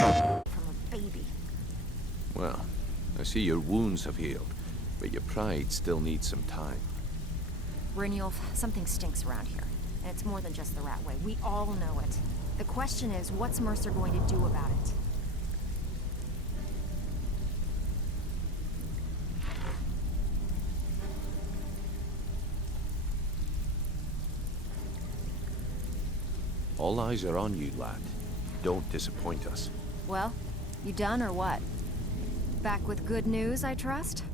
from a baby. Well, I see your wounds have healed, but your pride still needs some time. Brynjolf, something stinks around here. And it's more than just the Rat Way. We all know it. The question is, what's Mercer going to do about it? All eyes are on you, lad. Don't disappoint us. Well, you done or what? Back with good news, I trust?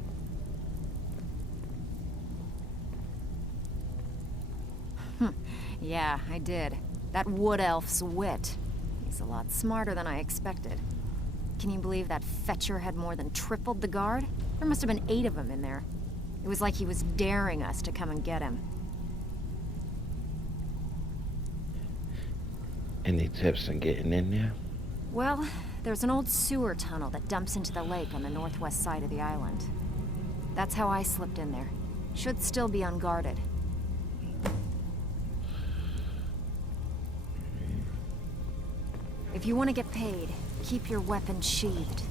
Yeah, I did. That wood elf's wit. He's a lot smarter than I expected. Can you believe that fetcher had more than tripled the guard? There must have been 8 of them in there. It was like he was daring us to come and get him. Any tips on getting in there? Well, there's an old sewer tunnel that dumps into the lake on the northwest side of the island. That's how I slipped in there. Should still be unguarded. If you want to get paid, keep your weapon sheathed.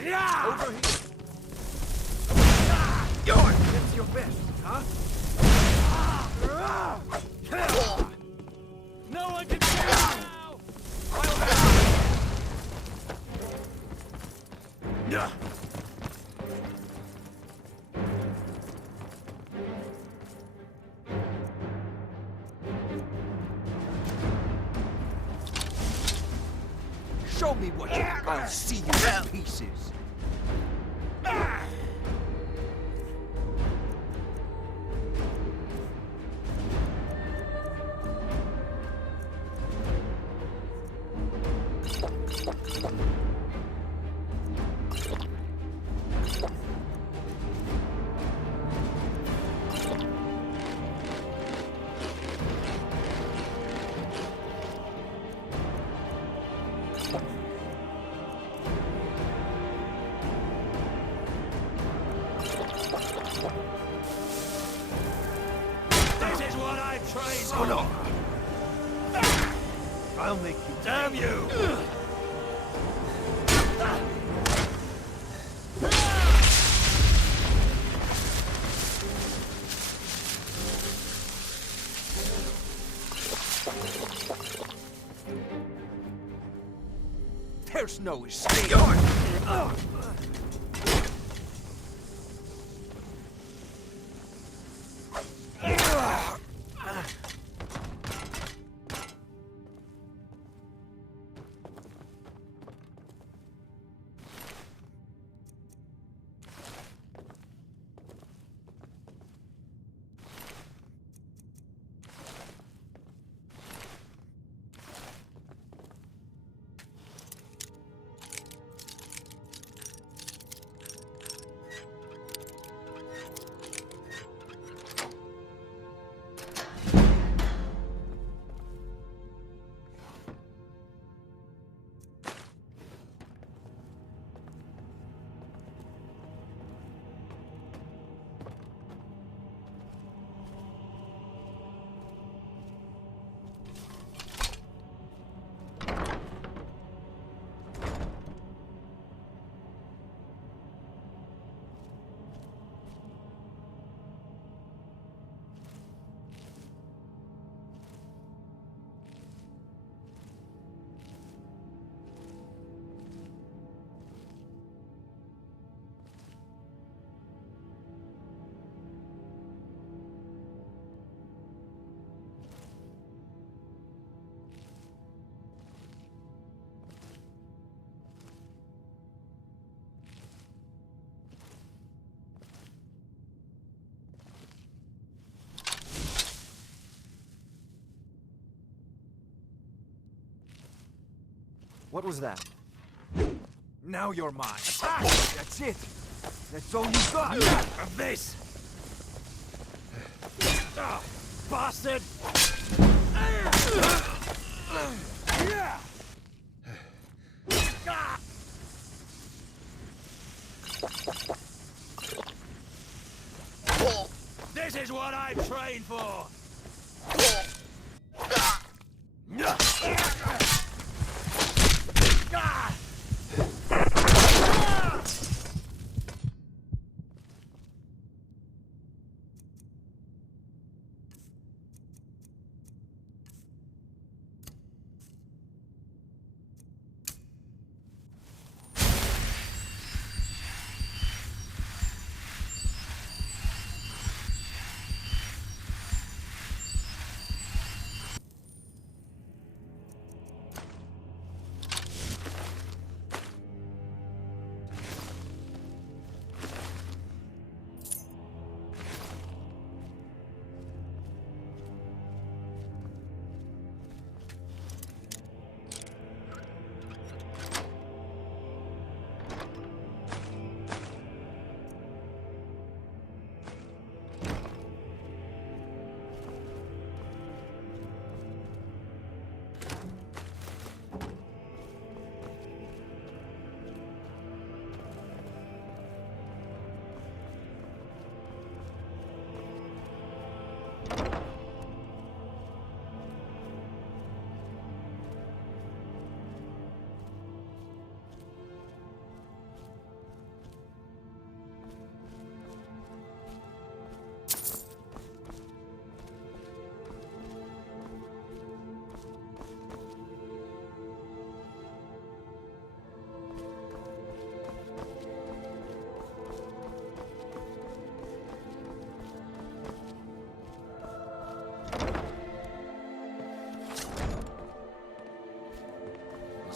Over here! That's your best, huh? No one can see you now! Show me what you... I'll see you in pieces. Son of... I'll make you... Damn you! There's no escape. What was that? Now you're mine. Attack! That's it! That's all you got! Of this! Bastard! This is what I trained for!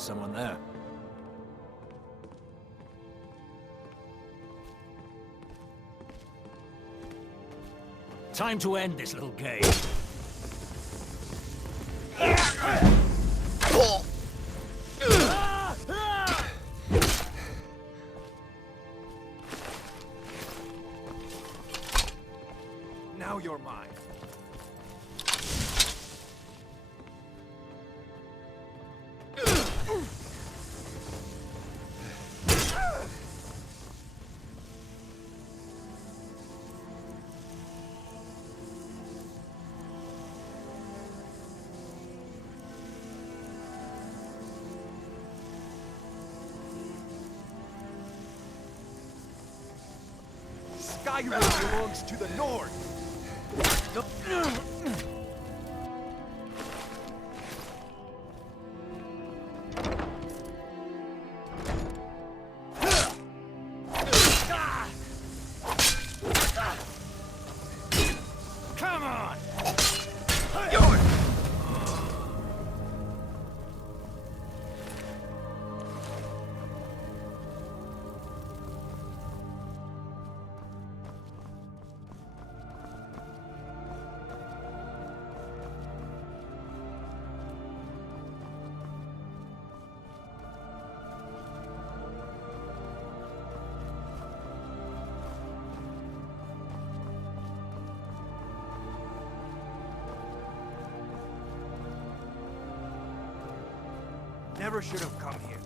someone there. Time to end this little game. Now you're mine. Skyrim belongs to the North. Come on! Never should have come here.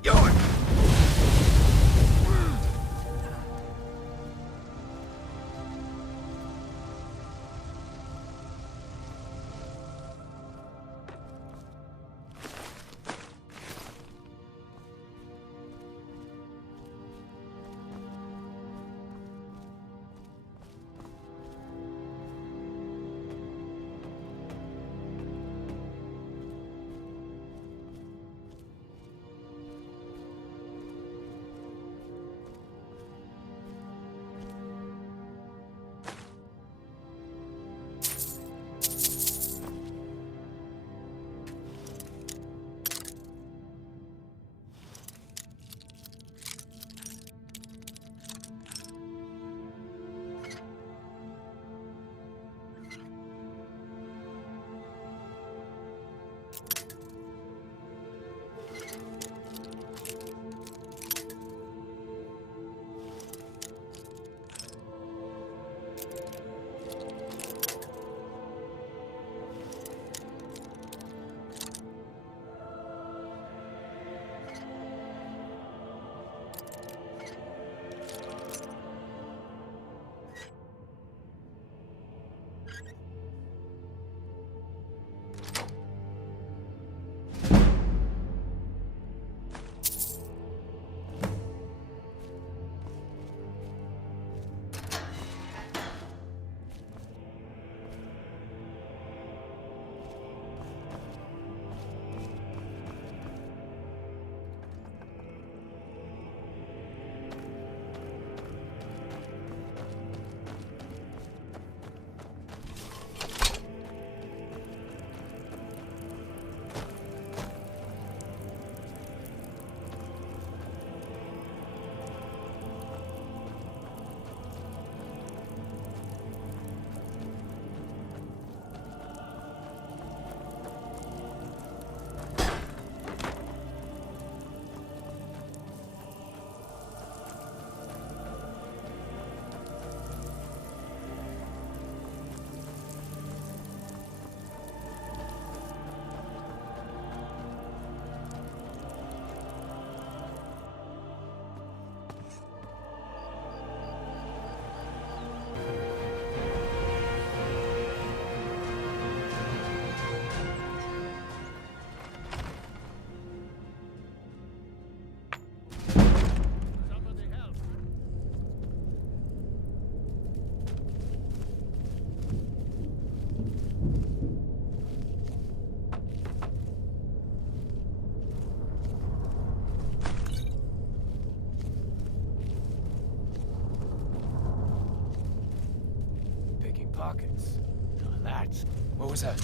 pockets. Now that's... What was that?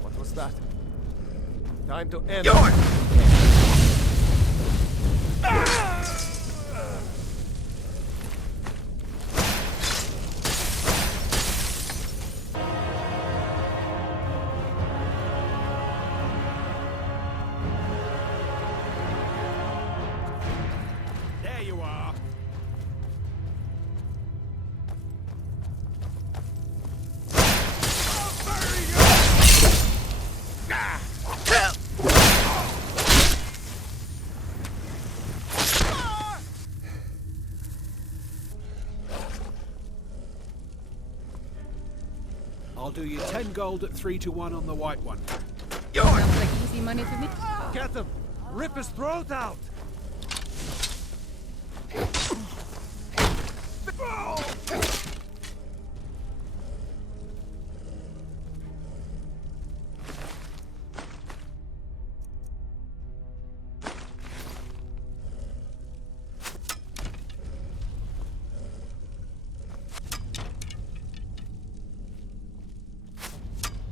What was that? Time to end. There you are. I'll do you 10 gold at 3 to 1 on the white one. Sounds like easy money for me. Get him! Rip his throat out!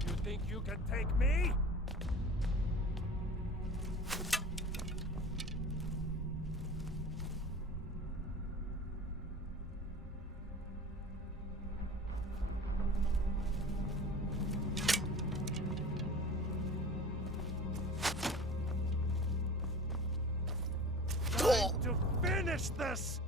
You think you can take me? Time to finish this!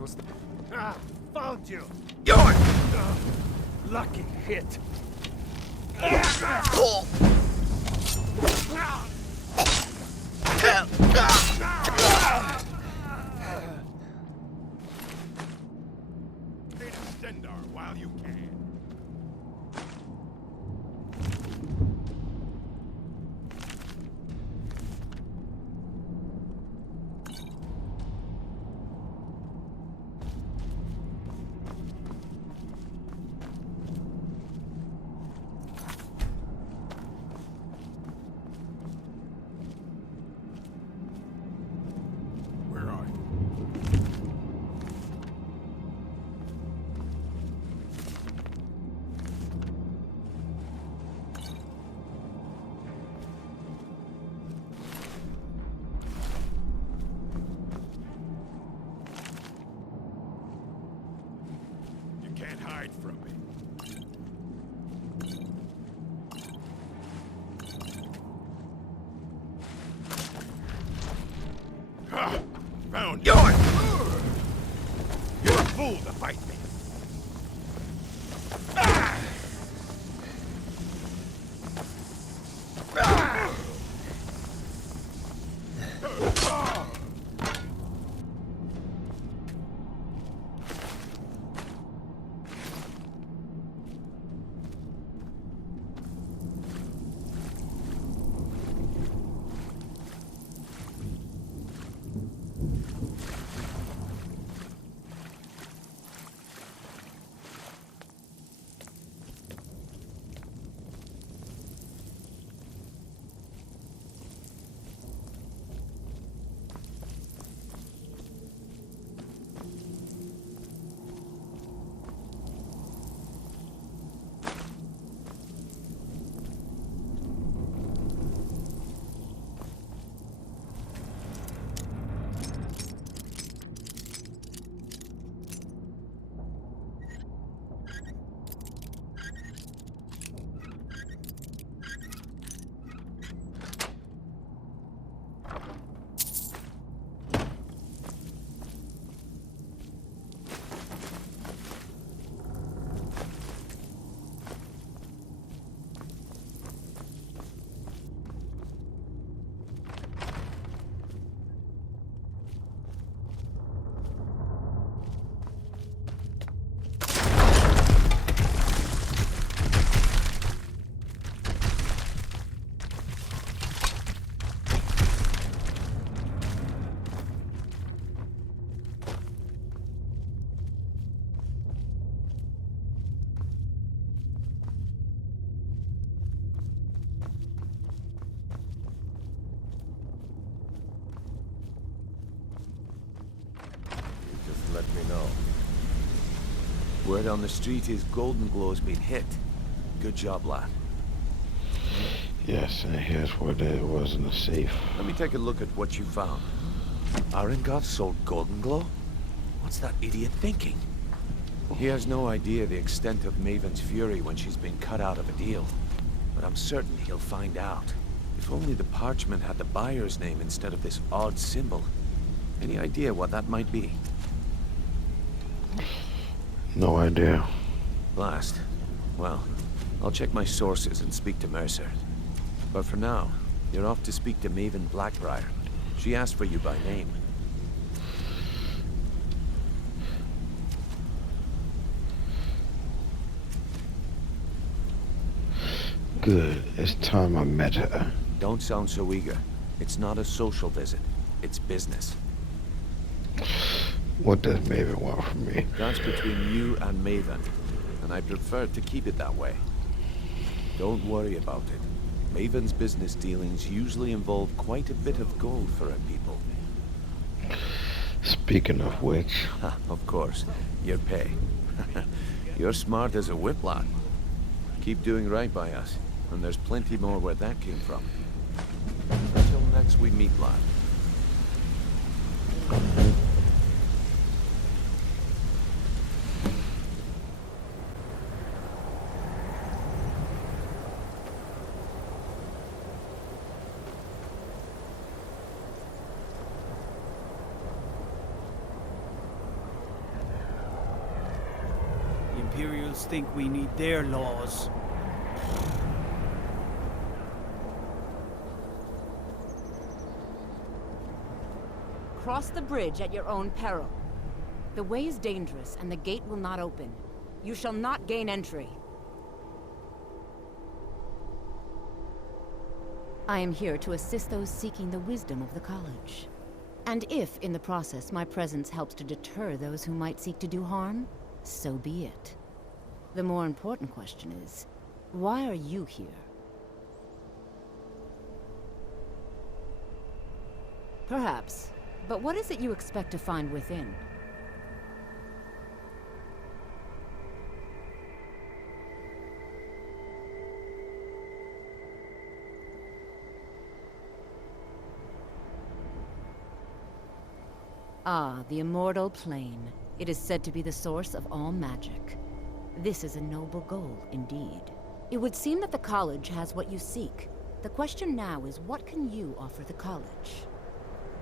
was that? Ah, found you. Lucky hit. Extender while you can. Where are you? You can't hide from me. Ha! Found you! You're a fool to fight me. Just let me know. Word on the street is Golden Glow's been hit. Good job, lad. Yes, and here's what it was in the safe. Let me take a look at what you found. Arengoth sold Golden Glow? What's that idiot thinking? He has no idea the extent of Maven's fury when she's been cut out of a deal. But I'm certain he'll find out. If only the parchment had the buyer's name instead of this odd symbol. Any idea what that might be? No idea. Last. Well, I'll check my sources and speak to Mercer. But for now, you're off to speak to Maven Blackbriar. She asked for you by name. Good. It's time I met her. Don't sound so eager. It's not a social visit. It's business. What does Maven want from me? That's between you and Maven, and I prefer to keep it that way. Don't worry about it. Maven's business dealings usually involve quite a bit of gold for her people. Speaking of which... Ha, of course, your pay. You're smart as a whip, lad. Keep doing right by us, and there's plenty more where that came from. Until next we meet, lad. Locals think we need their laws. Cross the bridge at your own peril. The way is dangerous, and the gate will not open. You shall not gain entry. I am here to assist those seeking the wisdom of the college. And if, in the process, my presence helps to deter those who might seek to do harm, so be it. The more important question is, why are you here? Perhaps. But what is it you expect to find within? Ah, the immortal plane. It is said to be the source of all magic. This is a noble goal, indeed. It would seem that the college has what you seek. The question now is, what can you offer the college?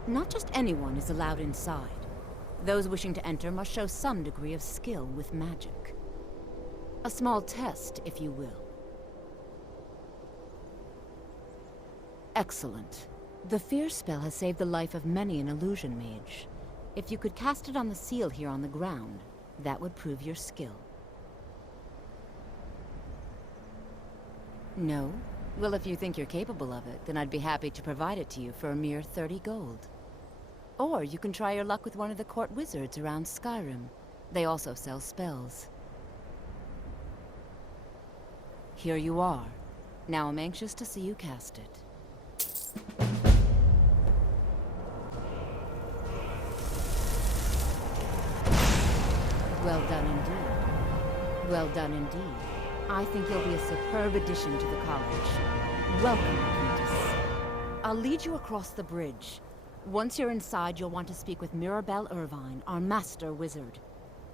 Not just anyone is allowed inside. Those wishing to enter must show some degree of skill with magic. A small test, if you will. Excellent. The fear spell has saved the life of many an illusion mage. If you could cast it on the seal here on the ground, that would prove your skill. No? Well, if you think you're capable of it, then I'd be happy to provide it to you for a mere 30 gold. Or you can try your luck with one of the court wizards around Skyrim. They also sell spells. Here you are. Now I'm anxious to see you cast it. Well done indeed. Well done indeed. I think you'll be a superb addition to the college. Welcome, apprentice. I'll lead you across the bridge. Once you're inside, you'll want to speak with Mirabelle Irvine, our master wizard.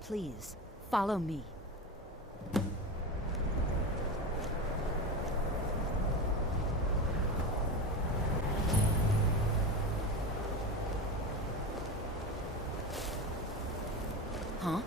Please, follow me. Huh?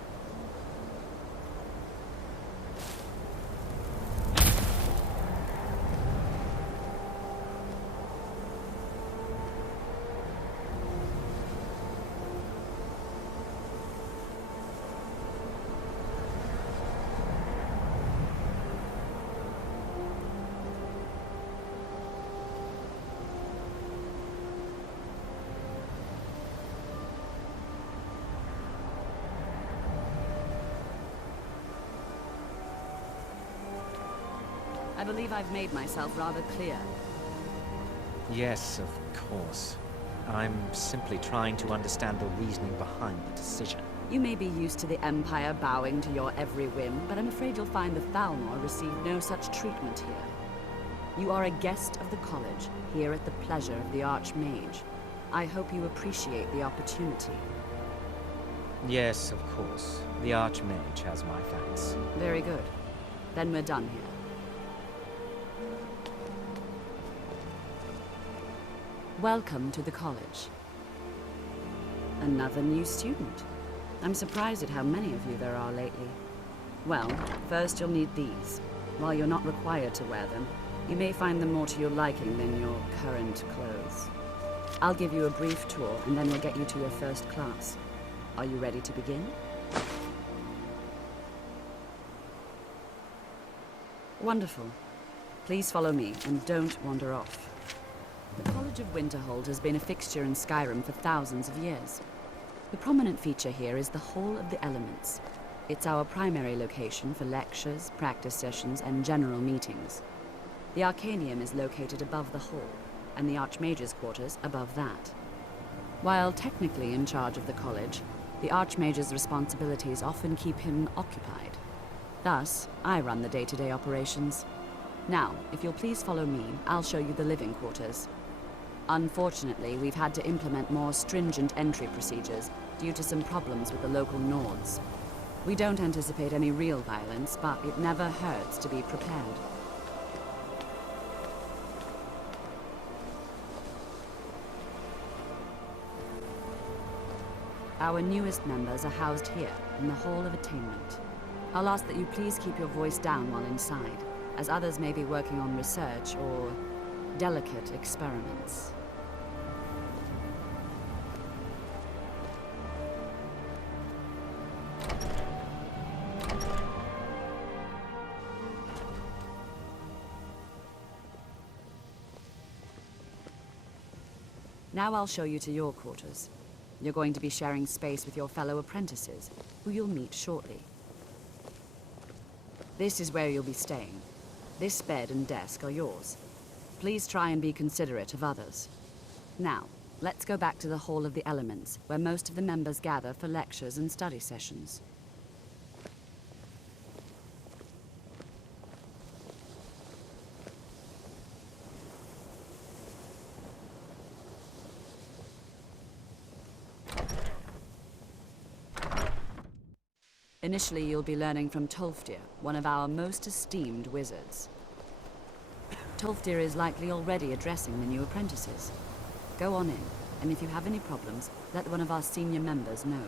I believe I've made myself rather clear. Yes, of course. I'm simply trying to understand the reasoning behind the decision. You may be used to the Empire bowing to your every whim, but I'm afraid you'll find the Thalmor receive no such treatment here. You are a guest of the college, here at the pleasure of the Archmage. I hope you appreciate the opportunity. Yes, of course. The Archmage has my thanks. Very good. Then we're done here. Welcome to the college. Another new student. I'm surprised at how many of you there are lately. Well, first you'll need these. While you're not required to wear them, you may find them more to your liking than your current clothes. I'll give you a brief tour, and then we'll get you to your first class. Are you ready to begin? Wonderful. Please follow me, and don't wander off. The College of Winterhold has been a fixture in Skyrim for thousands of years. The prominent feature here is the Hall of the Elements. It's our primary location for lectures, practice sessions, and general meetings. The Arcanium is located above the hall, and the Archmage's quarters above that. While technically in charge of the college, the Archmage's responsibilities often keep him occupied. Thus, I run the day-to-day operations. Now, if you'll please follow me, I'll show you the living quarters. Unfortunately, we've had to implement more stringent entry procedures due to some problems with the local Nords. We don't anticipate any real violence, but it never hurts to be prepared. Our newest members are housed here, in the Hall of Attainment. I'll ask that you please keep your voice down while inside, as others may be working on research or delicate experiments. Now I'll show you to your quarters. You're going to be sharing space with your fellow apprentices, who you'll meet shortly. This is where you'll be staying. This bed and desk are yours. Please try and be considerate of others. Now, let's go back to the Hall of the Elements, where most of the members gather for lectures and study sessions. Initially, you'll be learning from Tolfdir, one of our most esteemed wizards. Tolfdir is likely already addressing the new apprentices. Go on in, and if you have any problems, let one of our senior members know.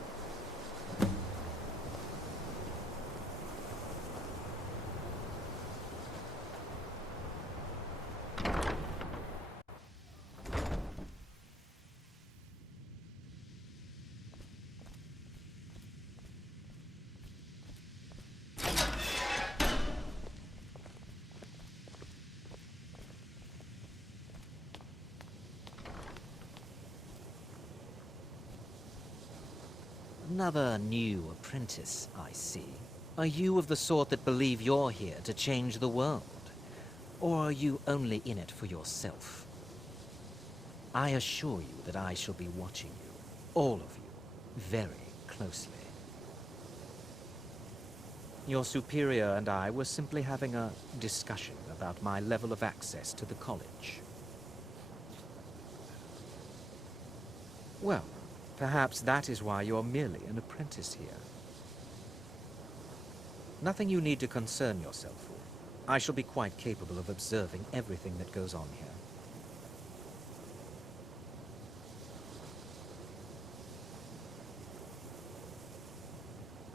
Another new apprentice, I see. Are you of the sort that believe you're here to change the world? Or are you only in it for yourself? I assure you that I shall be watching you, all of you, very closely. Your superior and I were simply having a discussion about my level of access to the college. Well, perhaps that is why you're merely an apprentice here. Nothing you need to concern yourself with. I shall be quite capable of observing everything that goes on here.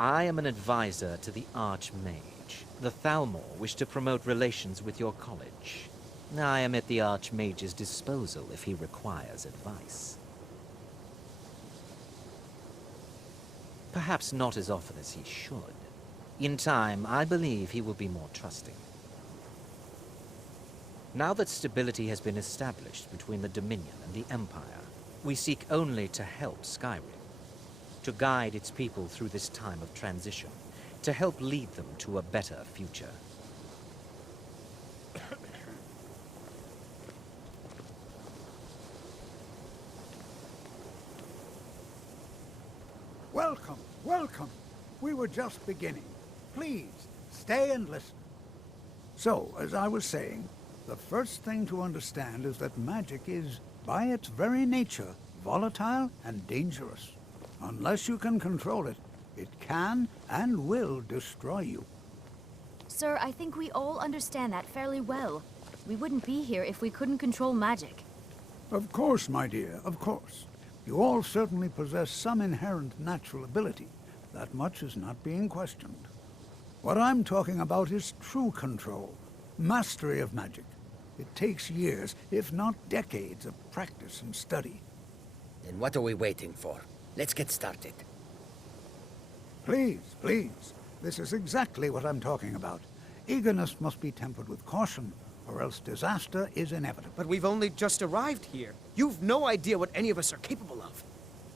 I am an advisor to the Archmage. The Thalmor wish to promote relations with your college. I am at the Archmage's disposal if he requires advice. Perhaps not as often as he should. In time, I believe he will be more trusting. Now that stability has been established between the Dominion and the Empire, we seek only to help Skyrim, to guide its people through this time of transition, to help lead them to a better future. Welcome, welcome. We were just beginning. Please, stay and listen. So, as I was saying, the first thing to understand is that magic is, by its very nature, volatile and dangerous. Unless you can control it, it can and will destroy you. Sir, I think we all understand that fairly well. We wouldn't be here if we couldn't control magic. Of course, my dear, of course. You all certainly possess some inherent natural ability. That much is not being questioned. What I'm talking about is true control, mastery of magic. It takes years, if not decades, of practice and study. Then what are we waiting for? Let's get started. Please, please. This is exactly what I'm talking about. Eagerness must be tempered with caution, or else disaster is inevitable. But we've only just arrived here. You've no idea what any of us are capable of.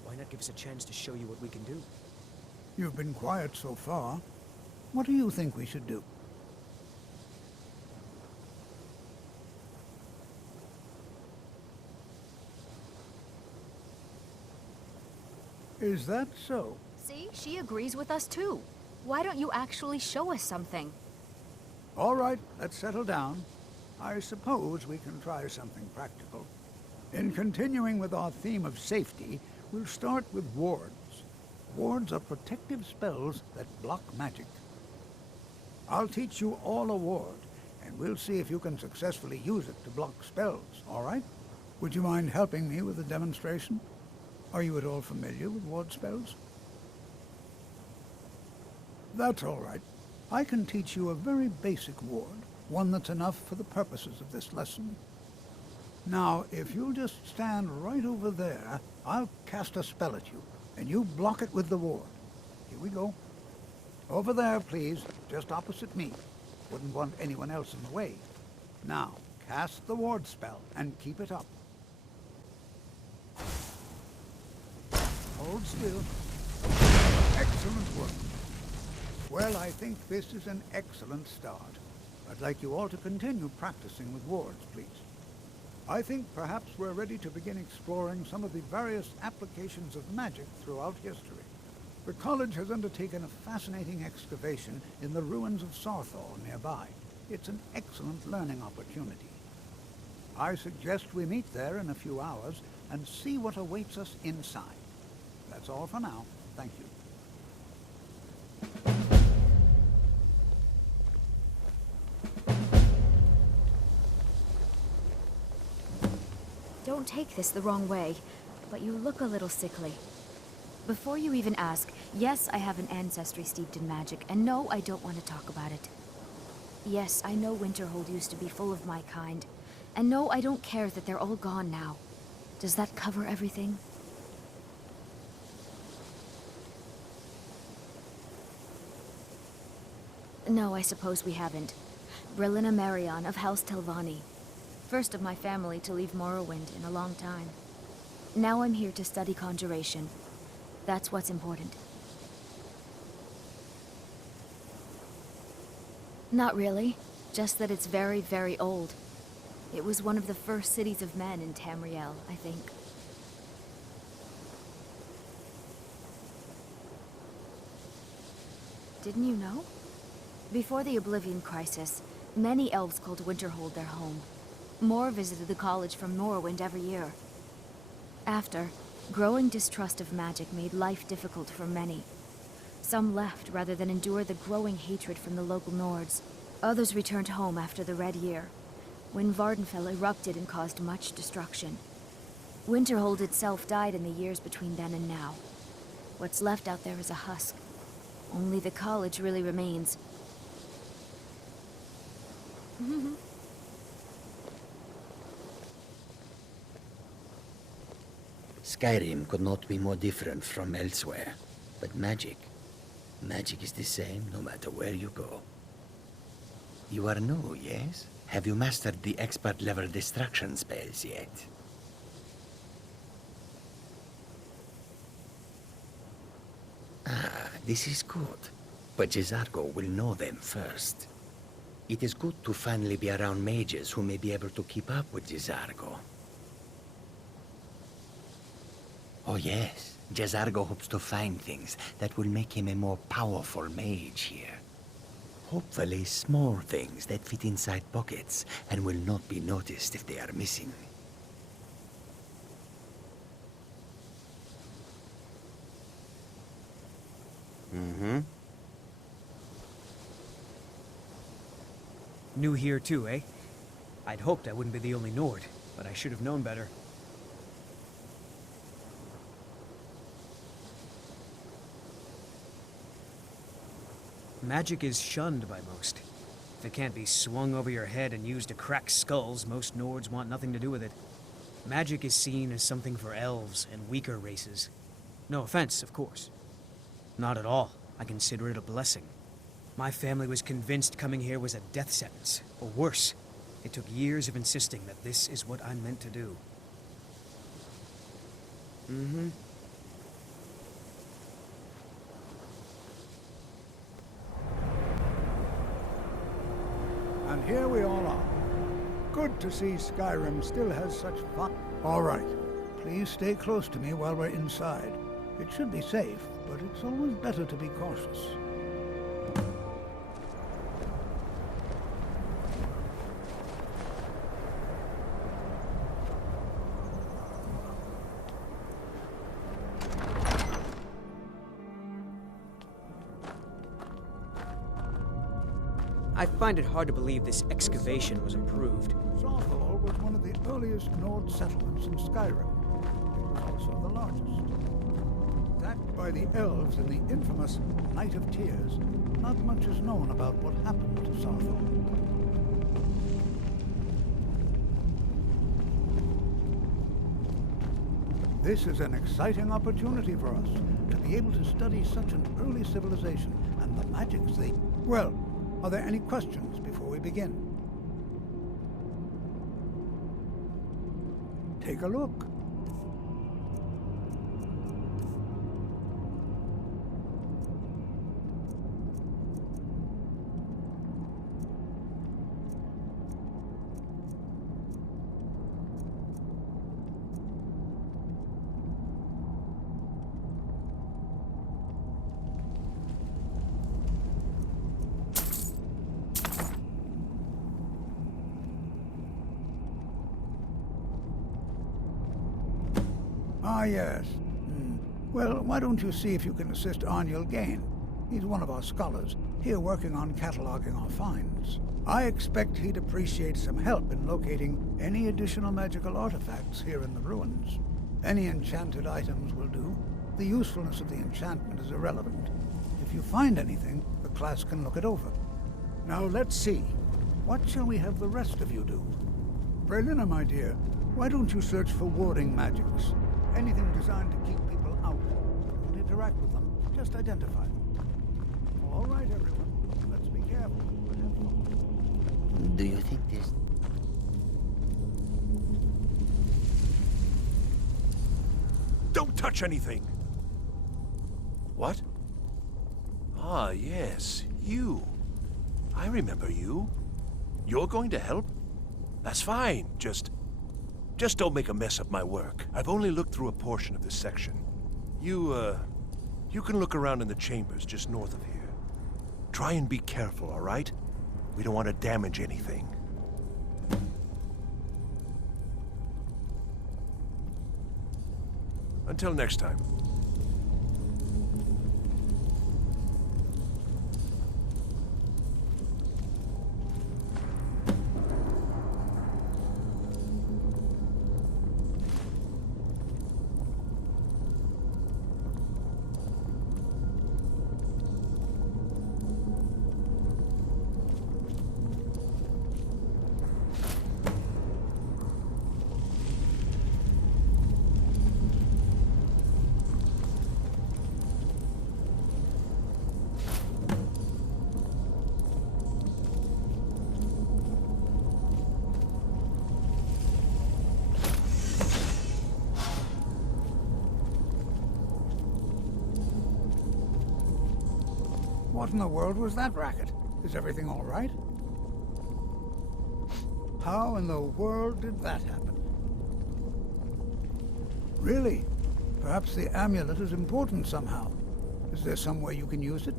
Why not give us a chance to show you what we can do? You've been quiet so far. What do you think we should do? Is that so? See, she agrees with us too. Why don't you actually show us something? All right, let's settle down. I suppose we can try something practical. In continuing with our theme of safety, we'll start with wards. Wards are protective spells that block magic. I'll teach you all a ward, and we'll see if you can successfully use it to block spells, all right? Would you mind helping me with the demonstration? Are you at all familiar with ward spells? That's all right. I can teach you a very basic ward, one that's enough for the purposes of this lesson. Now, if you'll just stand right over there, I'll cast a spell at you, and you block it with the ward. Here we go. Over there, please, just opposite me. Wouldn't want anyone else in the way. Now, cast the ward spell and keep it up. Hold still. Excellent work. Well, I think this is an excellent start. I'd like you all to continue practicing with wards, please. I think perhaps we're ready to begin exploring some of the various applications of magic throughout history. The college has undertaken a fascinating excavation in the ruins of Sarthal nearby. It's an excellent learning opportunity. I suggest we meet there in a few hours and see what awaits us inside. That's all for now. Thank you. Don't take this the wrong way, but you look a little sickly. Before you even ask, yes, I have an ancestry steeped in magic, and no, I don't want to talk about it. Yes, I know Winterhold used to be full of my kind, and no, I don't care that they're all gone now. Does that cover everything? No, I suppose we haven't. Brillina Marion of House Telvanni. First of my family to leave Morrowind in a long time. Now I'm here to study conjuration. That's what's important. Not really. Just that it's very, very old. It was one of the first cities of men in Tamriel, I think. Didn't you know? Before the Oblivion Crisis, many elves called Winterhold their home. More visited the college from Morrowind every year. After, growing distrust of magic made life difficult for many. Some left rather than endure the growing hatred from the local Nords. Others returned home after the Red Year, when Vardenfell erupted and caused much destruction. Winterhold itself died in the years between then and now. What's left out there is a husk. Only the college really remains. Skyrim could not be more different from elsewhere. But magic is the same no matter where you go. You are new, yes? Have you mastered the expert-level destruction spells yet? Ah, this is good. But Jezargo will know them first. It is good to finally be around mages who may be able to keep up with Jezargo. Oh yes, Jezargo hopes to find things that will make him a more powerful mage here. Hopefully small things that fit inside pockets and will not be noticed if they are missing. New here too, eh? I'd hoped I wouldn't be the only Nord, but I should have known better. Magic is shunned by most. If it can't be swung over your head and used to crack skulls, most Nords want nothing to do with it. Magic is seen as something for elves and weaker races. No offense, of course. Not at all. I consider it a blessing. My family was convinced coming here was a death sentence, or worse. It took years of insisting that this is what I'm meant to do. And here we all are. Good to see Skyrim still has such fun. All right. Please stay close to me while we're inside. It should be safe, but it's always better to be cautious. I find it hard to believe this excavation was improved. Sarthal was one of the earliest Nord settlements in Skyrim. It was also the largest. Attacked by the elves in the infamous Night of Tears, not much is known about what happened to Sarthor. This is an exciting opportunity for us to be able to study such an early civilization and the magics they... Well, are there any questions before we begin? Take a look. Ah, yes. Well, why don't you see if you can assist Arniel Gain? He's one of our scholars, here working on cataloging our finds. I expect he'd appreciate some help in locating any additional magical artifacts here in the ruins. Any enchanted items will do. The usefulness of the enchantment is irrelevant. If you find anything, the class can look it over. Now let's see. What shall we have the rest of you do? Brelina, my dear, why don't you search for warding magics? Anything designed to keep people out. Don't interact with them, just identify them. All right, everyone. Let's be careful. Have fun. Do you think this... Don't touch anything! What? Ah, yes, you. I remember you. You're going to help? That's fine, just don't make a mess of my work. I've only looked through a portion of this section. You can look around in the chambers just north of here. Try and be careful, all right? We don't want to damage anything. Until next time. What in the world was that racket? Is everything all right? How in the world did that happen? Really? Perhaps the amulet is important somehow. Is there some way you can use it?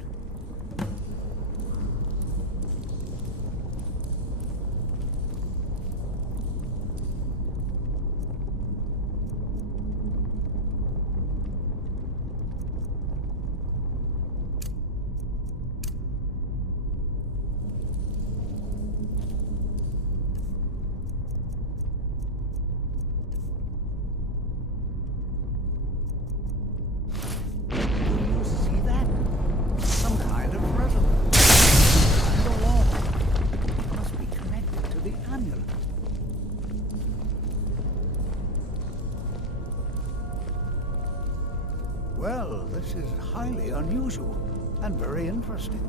Well, this is highly unusual and very interesting.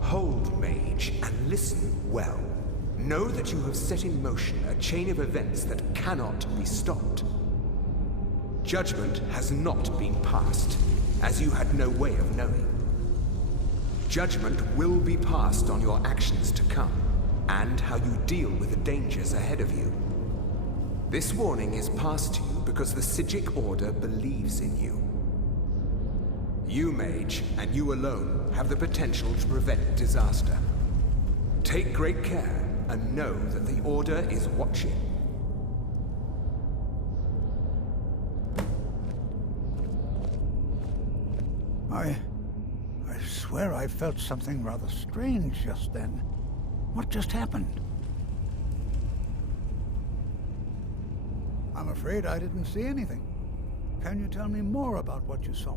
Hold, mage, and listen well. Know that you have set in motion a chain of events that cannot be stopped. Judgment has not been passed, as you had no way of knowing. Judgment will be passed on your actions to come, and how you deal with the dangers ahead of you. This warning is passed to you because the Psijic Order believes in you. You, mage, and you alone, have the potential to prevent disaster. Take great care, and know that the Order is watching. I swear I felt something rather strange just then. What just happened? I'm afraid I didn't see anything. Can you tell me more about what you saw?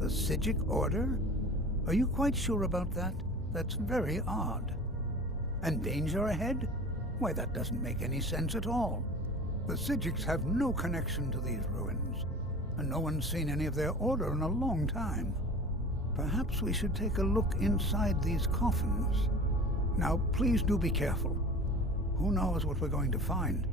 The Psijic Order? Are you quite sure about that? That's very odd. And danger ahead? Why, that doesn't make any sense at all. The Psijics have no connection to these ruins, and no one's seen any of their order in a long time. Perhaps we should take a look inside these coffins. Now, please do be careful. Who knows what we're going to find?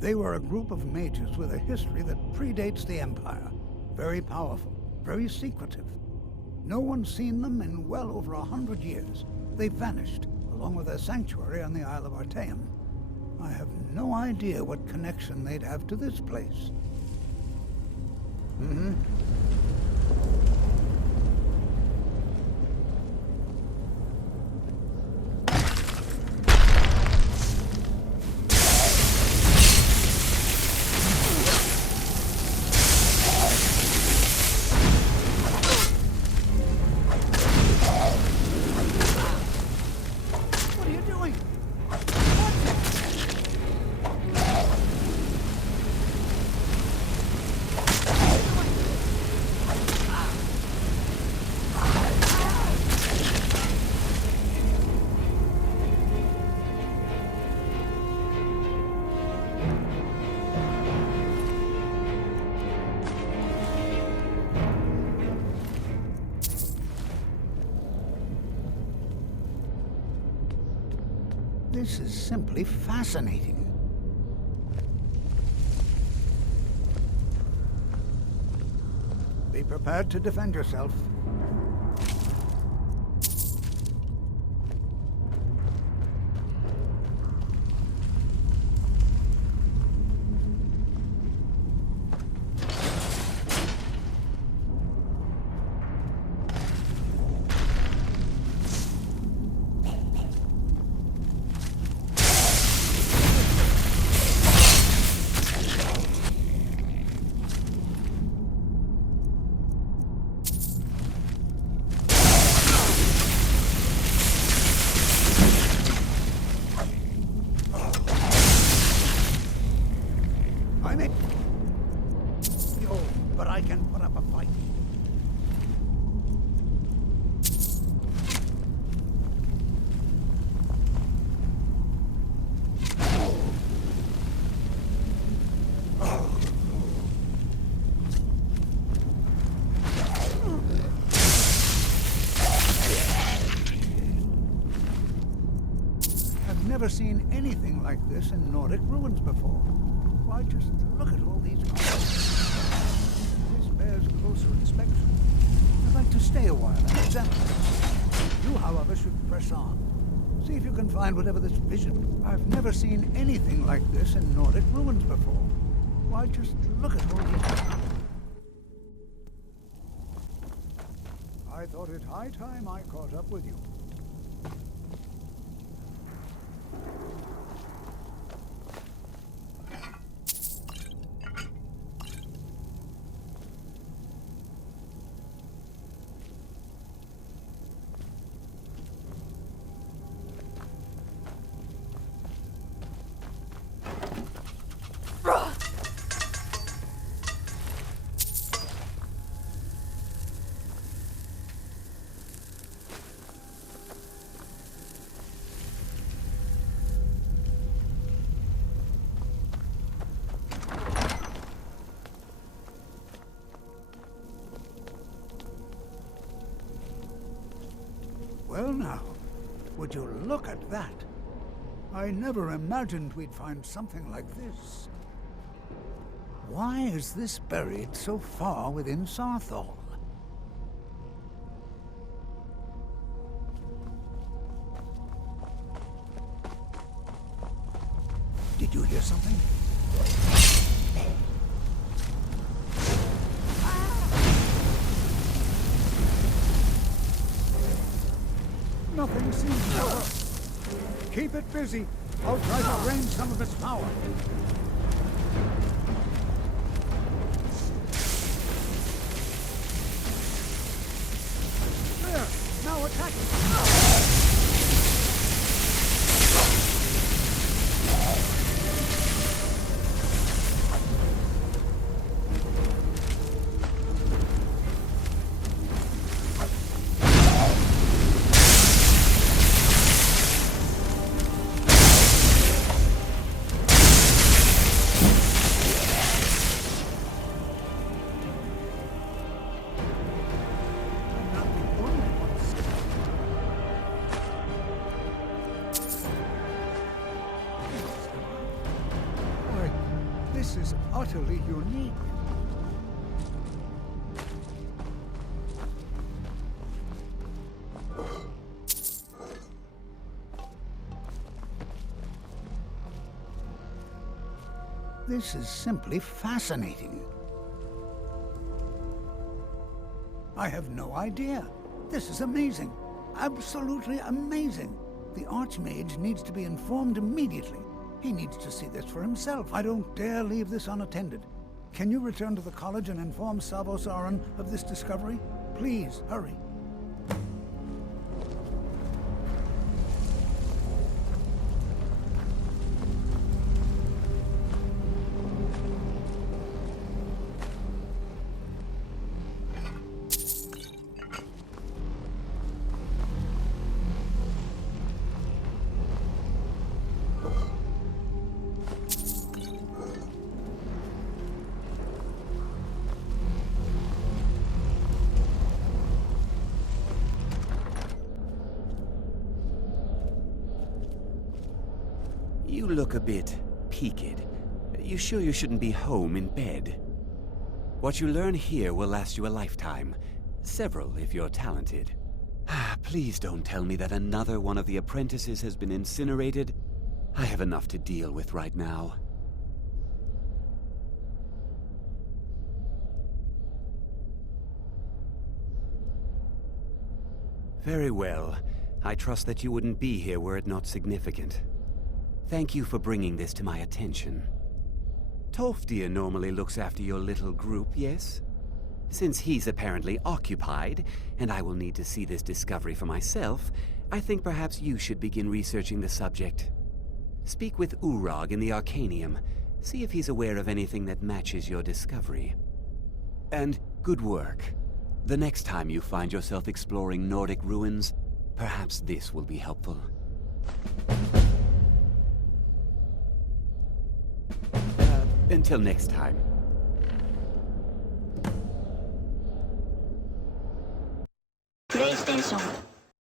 They were a group of mages with a history that predates the Empire. Very powerful, very secretive. No one's seen them in well over 100 years. They vanished, along with their sanctuary on the Isle of Artaeum. I have no idea what connection they'd have to this place. What are you doing? This is simply fascinating. Be prepared to defend yourself. I'm it. Oh, but I can put up a fight. I've never seen anything like this in Nordic ruins before. Why, just look at all these cards. This bears closer inspection. I'd like to stay a while and examine it. You, however, should press on. See if you can find whatever this vision. I've never seen anything like this in Nordic ruins before. Why, just look at all these cards. I thought it high time I caught up with you. Well now, would you look at that? I never imagined we'd find something like this. Why is this buried so far within Sarthal? Did you hear something? Nothing seems to work. Keep it busy. I'll try to drain some of its power. There! Now attack it! This is utterly unique. This is simply fascinating. I have no idea. This is amazing. Absolutely amazing. The Archmage needs to be informed immediately. He needs to see this for himself. I don't dare leave this unattended. Can you return to the college and inform Savos Aran of this discovery? Please, hurry. You look a bit peaked. You sure you shouldn't be home in bed? What you learn here will last you a lifetime. Several, if you're talented. Please don't tell me that another one of the apprentices has been incinerated. I have enough to deal with right now. Very well. I trust that you wouldn't be here were it not significant. Thank you for bringing this to my attention. Tolfdir normally looks after your little group, yes? Since he's apparently occupied, and I will need to see this discovery for myself, I think perhaps you should begin researching the subject. Speak with Urag in the Arcanium. See if he's aware of anything that matches your discovery. And good work. The next time you find yourself exploring Nordic ruins, perhaps this will be helpful. Until next time. PlayStation